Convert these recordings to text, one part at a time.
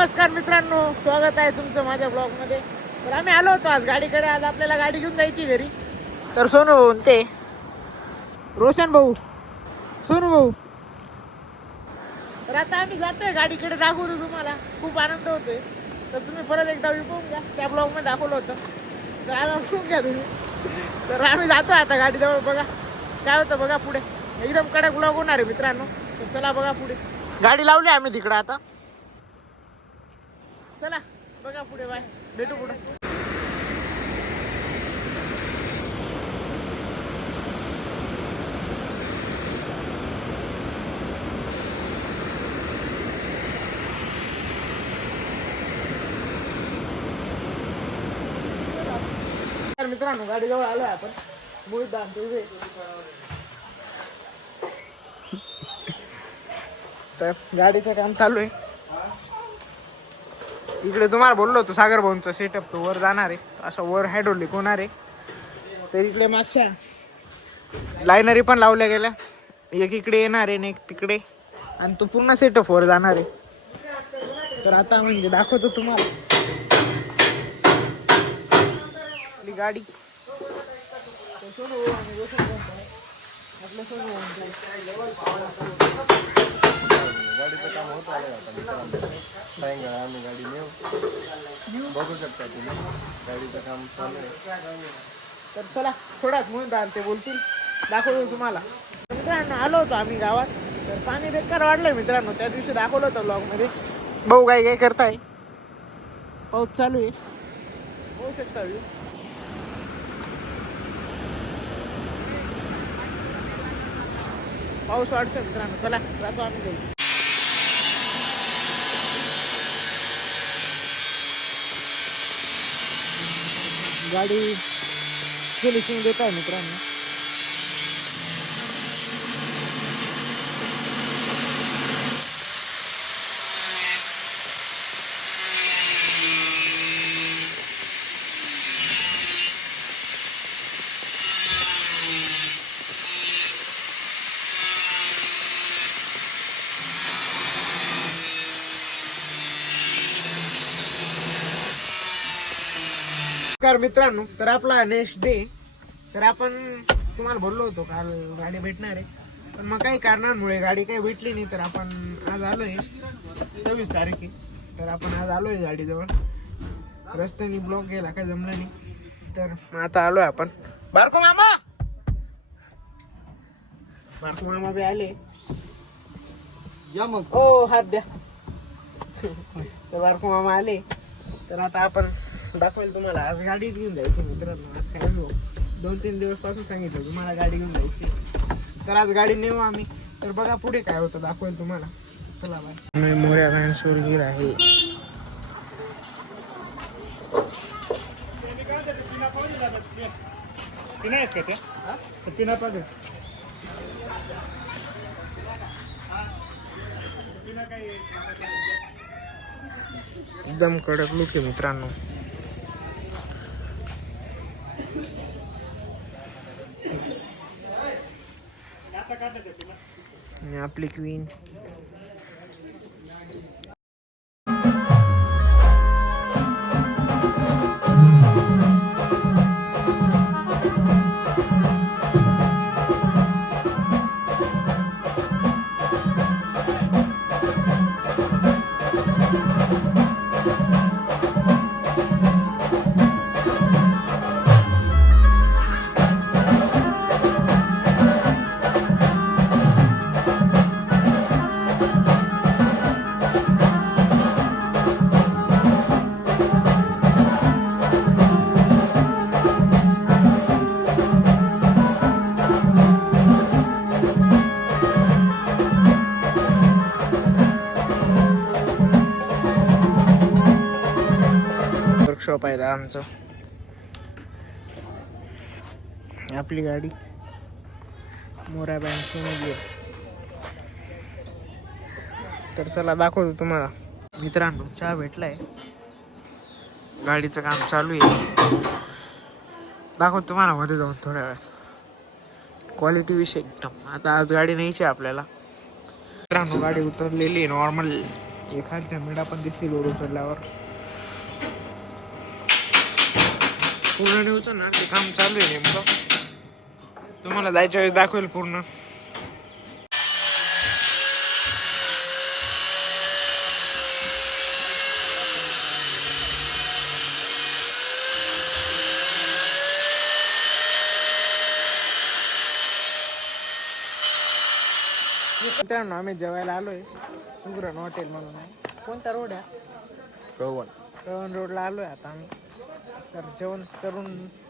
नमस्कार मित्रांनो, स्वागत आहे तुमचं माझ्या ब्लॉग मध्ये. तर आम्ही आलो होतो आज गाडीकडे. आज आपल्याला गाडी घेऊन जायची घरी. तर सोनू ते रोशन भाऊ, सोनू भाऊ. तर आता आम्ही जातोय गाडीकडे. दाखवतो तुम्हाला, खूप आनंद होतोय. तर तुम्ही परत एकदा विकून घ्या, त्या ब्लॉग मध्ये दाखवलं होतं. तर आज विकून घ्या तुम्ही. तर आम्ही जातो आता गाडीजवळ. बघा काय होतं, बघा पुढे एकदम कडक ब्लॉग होणार आहे मित्रांनो. तर चला बघा पुढे. गाडी लावली आम्ही तिकडे. आता चला बघा पुढे. बाय, भेटू पुढे. मित्रांनो गाडी जवळ आलोय आपण. तर गाडीचं काम चालू आहे इकडे. तुम्हाला बोललो होतो सागर भाऊंचा सेटअप तो वर जाणार आहे. असं वर हायड्रोलिक होणार आहे. तर इकडे मागच्या लायनरी पण लावल्या गेल्या. एक इकडे येणार आहे आणि एक तिकडे, आणि तो पूर्ण सेटअप वर जाणार आहे. तर आता म्हणजे दाखवतो तुम्हाला आपली गाडी. गाडीचं काम होत आलं आता मित्रांनो. सायंकाळी आम्ही गाडी नेऊ, बघू शकता तुम्ही. गाडीचं काम चालू आहे. तर चला थोडाच म्हणून राहिले ते बोलतील, दाखवतो तुम्हाला. मित्रांनो आलो होतो आम्ही गावात. तर पाणी बेकार वाढलंय मित्रांनो. त्या दिवशी दाखवलं होतं ब्लॉग मध्ये. भाऊ काय काय करताय, पाऊस चालू आहे, होऊ शकता व्ह्यू. पाऊस वाढतोय मित्रांनो. चला जातो आम्ही घरी. गाडी फिनिशिंग देत आहे मित्रांनो. नमस्कार मित्रांनो. तर आपला नेक्स्ट डे. तर आपण तुम्हाला बोललो होतो काल गाडी भेटणार आहे, पण मग काही कारणांमुळे गाडी काही भेटली नाही. तर आपण आज आलोय 26 तारीख आहे. तर आपण आज आलोय गाडीजवळ. रस्त्याने ब्लॉक गेला, काही जमलं नाही. तर आता आलोय आपण. बारको मामा, बारको मामा बी आले. या मग. हो हात द्या. तर बारको मामा आले. तर आता आपण दाखवेल तुम्हाला. आज गाडी घेऊन जायची मित्रांनो. आज काय हो, 2-3 दिवस पासून सांगितलं तुम्हाला गाडी घेऊन जायची. तर आज गाडी नेऊ आम्ही. तर बघा पुढे काय होतं, दाखवेल तुम्हाला. चला बाय. मोऱ्या व्हॅन सुरगीर आहे. एकदम कडक लुक आहे मित्रांनो. आणि आपली क्वीन. वर्कशॉप आहे आमचं. आपली गाडी मोरा बँक. तर चला दाखवतो तुम्हाला मित्रांनो. चहा भेटलाय, गाडीचं काम चालू आहे. दाखवतो तुम्हाला मध्ये जाऊन थोड्या वेळात. क्वालिटी विषय एकदम. आता आज गाडी न्यायची आपल्याला मित्रांनो. गाडी उतरलेली नॉर्मल एखाद्या मिडा पण दिसतील रोड उचलल्यावर. पूर्ण नाही उचलणार, ते काम चालू आहे नेमकं. तुम्हाला जायच्या वेळेस दाखवेल पूर्ण. मित्रांनो आम्ही जेवायला आलोय सुगरण हॉटेल म्हणून आहे. कोणता रोड आहे? कळवण रोडला आलोय आता आम्ही. तर जेवण करून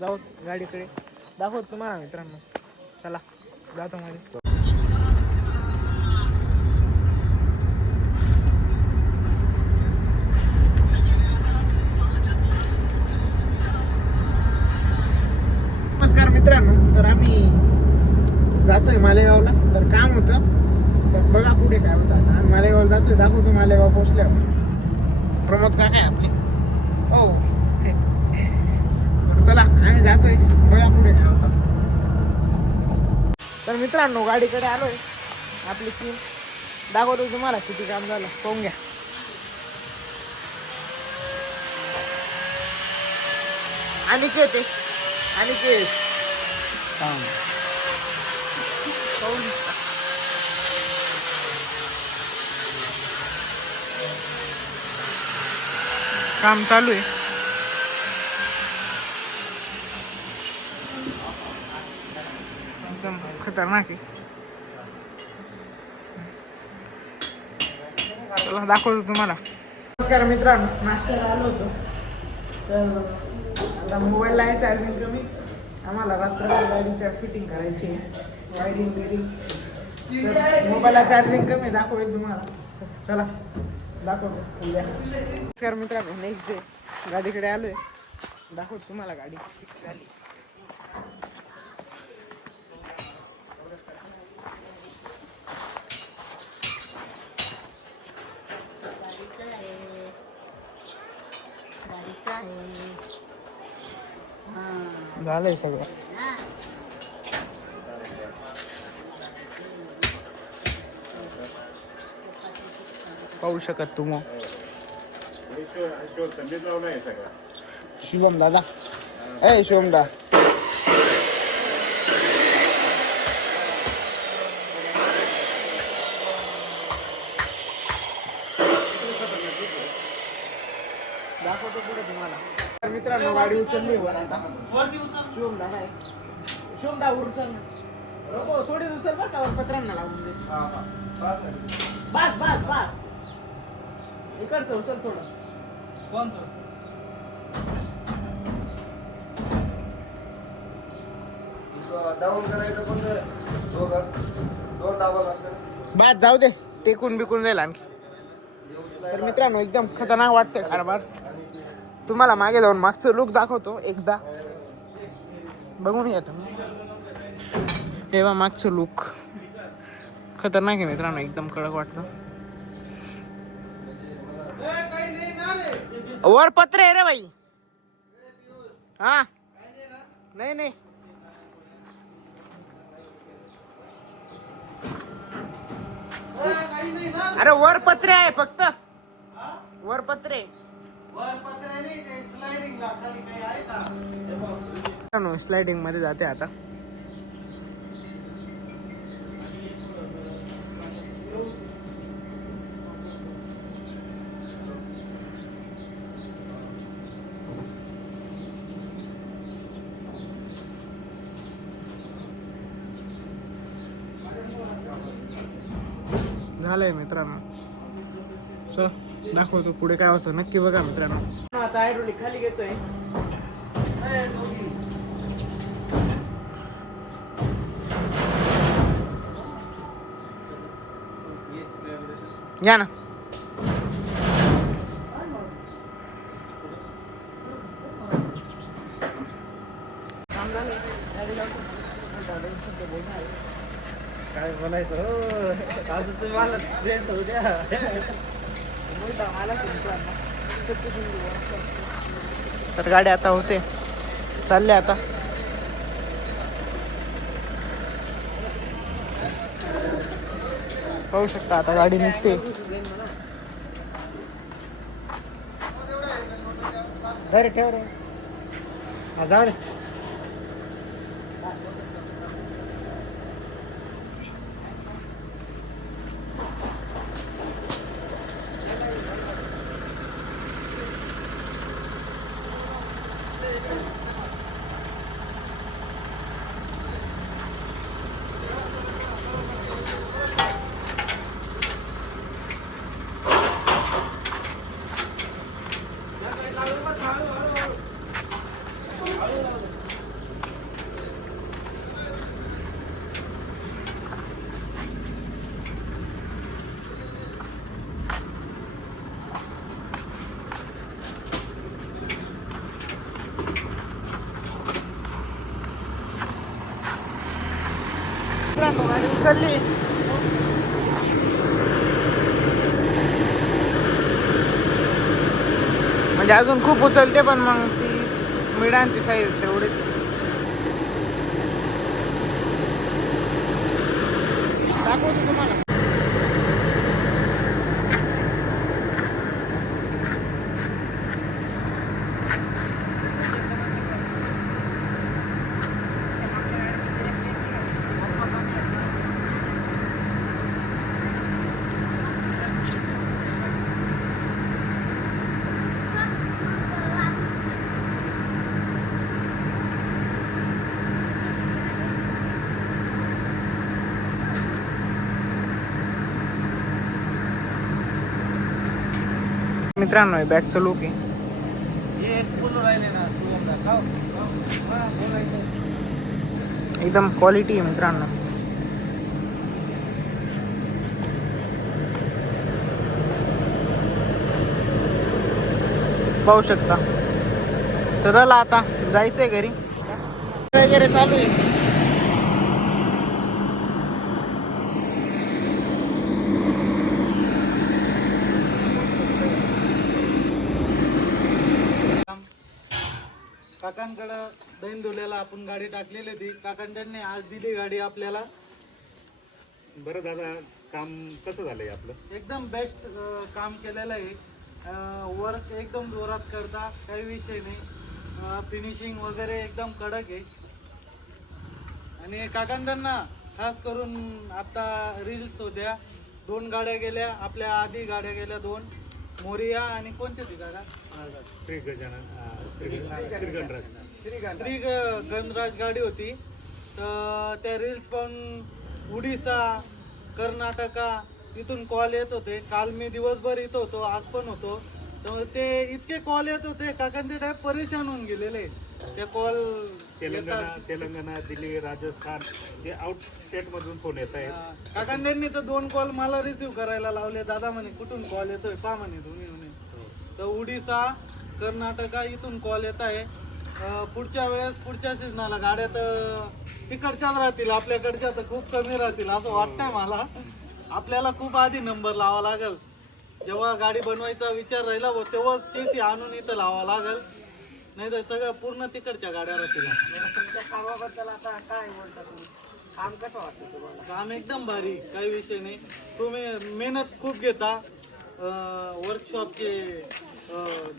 जाऊ गाडीकडे, दाखवत तुम्हाला मित्रांनो. चला जातो मध्ये. नमस्कार मित्रांनो, तर आम्ही जातोय मालेगावला. तर काम होतं, तर बघा पुढे काय होतं. आता आम्ही मालेगावला जातोय, दाखवतो मालेगाव पोहोचल्यावर. प्रमोद काका आहे आपले. हो तर चला आम्ही जातोय, बघा पुढे काय होतं. तर मित्रांनो गाडीकडे आलोय, आपली टीम दाखवतो तुम्हाला किती काम झालं, पाहून घ्या. अनिकेत आहे, अनिकेत काम चालू आहे. एकदम खतरनाक आहे. चला दाखवतो तुम्हाला. नमस्कार मित्रांनो, नाश्त्याला आलो होतो. तर आता मोबाईलला आहे चार्जिंग कमी. आम्हाला रात्रभर गाडीच्या फिटिंग करायची आहे, वायरिंग बिरिंग. तर मोबाईलला चार्जिंग कमी दाखवेल तुम्हाला. चला दाखवतो उद्या. नमस्कार मित्रांनो, नेक्स्ट डे गाडीकडे आलोय, दाखवतो तुम्हाला गाडी किती झाली. झालंय सगळं. पाहू शकत तुम्ही. शुभम दादा, ए शुभम दा, दाखवतो पुढे तुम्हाला. तर मित्रांनो गाडी उचलली वर आता. शुभम दादा आहे, शुभम दा उचल नको, थोडी उचल बघ का पत्रांना लावून दे. बस बस बस, इकडचं उचल थोडं. डाऊन करायचं कोणतं, दोन दाबा लागतं. बस जाऊ दे, टेकून बिकून जाईल आणखी. तर मित्रांनो एकदम खतरनाक वाटतंय कारभार. तुम्हाला मागे जाऊन मागचं लुक दाखवतो एकदा, बघून या तुम्ही. तेव्हा मागचं लुक खतरनाक आहे मित्रांनो, एकदम कडक वाटतं. वर पत्र आहे रे भाई. हा नाही नाही, अरे वर पत्रे आहे फक्त, वर पत्रे. स्लायडिंग मध्ये जाते आता. झालंय मित्रांनो, चला दाखवतो पुढे काय होतं, नक्की बघा मित्रांनो. आता हायड्रोलिक खाली घेतोय. या ना. काय बोलायचं आज तुम्हाला ट्रेन होऊ द्या. तर गाडी आता होते, चालले आता. पाहू शकता आता गाडी निघते. रे ठेव रे. हा जाऊ दे. गाडी उचलली. म्हणजे अजून खूप उचलते पण मग ती मिडांची साईज तेवढीच. दाखवतो तुम्हाला. मित्रांनो बॅगचं लुक आहे. एकदम क्वालिटी आहे मित्रांनो. पाहू शकता. चला आता जायचंय घरी. वगैरे चालू आहे. काकांकडं दैनदुल्याला आपण गाडी टाकलेली होती. काकांनी आज दिली गाडी आपल्याला. बरं दादा, काम कसं झालंय आपलं? एकदम बेस्ट काम केलेलं आहे. वर्क एकदम जोरात करता, काही विषय नाही. फिनिशिंग वगैरे एकदम कडक आहे. आणि काकांना खास करून आता रील्स होत्या. 2 गाड्या गेल्या आपल्या, आधी गाड्या गेल्या 2 मोरिया आणि कोणत्या ती गाड्या? श्री गणराज गाडी होती. तर त्या रील्स पण उडीसा, कर्नाटका इथून कॉल येत होते. काल मी दिवसभर इथं होतो, आज पण होतो. तर ते इतके कॉल येत होते, काकांचे टाईप परेशान होऊन गेलेले. ते कॉल तेलंगणा, दिल्ली, राजस्थान जे आउट स्टेट मधून फोन येत आहेत. काकांनी तर 2 कॉल मला रिसिव्ह करायला लावले. दादा म्हणे कुठून कॉल येतोय पहा म्हणे तुम्ही म्हणे. तर उडीसा, कर्नाटका इथून कॉल येत आहे. पुढच्या वेळेस पुढच्या सीझनाला गाड्या तर तिकडच्याच राहतील, आपल्याकडच्या तर खूप कमी राहतील असं वाटतंय मला. आपल्याला खूप आधी नंबर लावा लागेल. जेव्हा गाडी बनवायचा विचार राहिला तेव्हा टीसी आणून इथं लावा लागेल. नाही तर सगळं पूर्ण तिकडच्या गाड्या राहतील. तुमच्या कामाबद्दल आता काय बोलता तुम्ही? काम कसं वाटतं तुम्हाला? काम एकदम भारी, काही विषय नाही. तुम्ही मेहनत खूप घेता. वर्कशॉपचे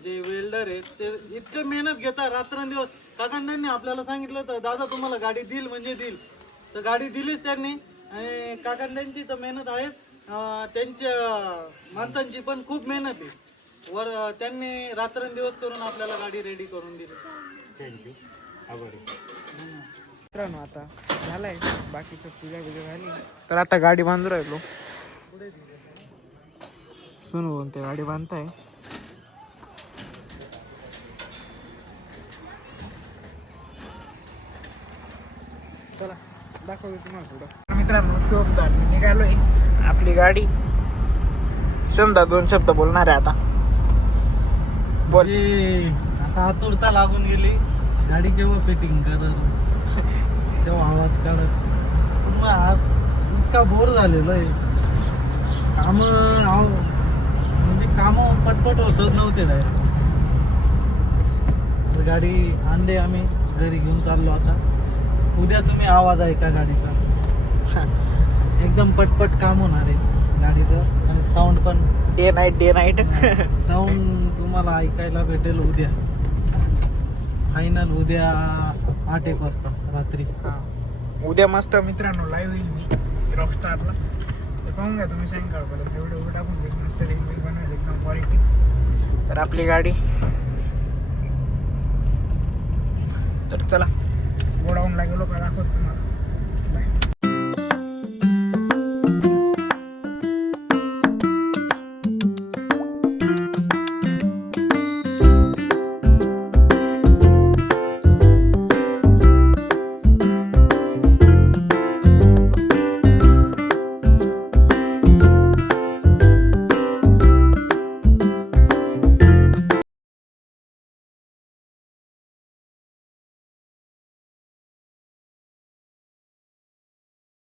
जे वेल्डर आहेत ते इतकं मेहनत घेता रात्रंदिवस. काकांनी आपल्याला सांगितलं तर दादा तुम्हाला गाडी देईल म्हणजे देईल, तर गाडी दिलीच त्यांनी. आणि काकांची तर मेहनत आहे, त्यांच्या माणसांची पण खूप मेहनत आहे. त्यांनी रात्रंदिवस करून आपल्याला गाडी रेडी करून दिली. थँक्यू, आभारी. मित्रांनो आता झालाय बाकीचं पूजा झाली. तर आता गाडी बांधू राहिलो. सुनू ते गाडी बांधताय. चला दाखवतो तुम्हाला थोडं. मित्रांनो शोभदार निघालोय. आपली गाडी शोभदार 2 शब्द बोलणार आहे आता. बोल. आता आतुरता लागून गेली. गाडी केव्हा फिटिंग करत, तेव्हा आवाज काढत. पण मग आज इतका बोर झालेलो आहे. म्हणजे काम पटपट होतच नव्हते डायरेक्ट. गाडी आणली आम्ही, घरी घेऊन चाललो आता. उद्या तुम्ही आवाज ऐका गाडीचा. एकदम पटपट काम होणार आहे. गाडीचं आणि साऊंड पण डे नाईट साऊंड तुम्हाला ऐकायला भेटेल उद्या फायनल उद्या 8-1 वाजता रात्री. उद्या मस्त मित्रांनो लाईव्ह होईल मी रॉकस्टारला. ते पाहून घ्या तुम्ही सायंकाळपर्यंत एवढं टाकून देईल मस्त रिंग बनवेल एकदम क्वालिटी. तर आपली गाडी तर चला गोडाऊनला गेलो का दाखवत तुम्हाला.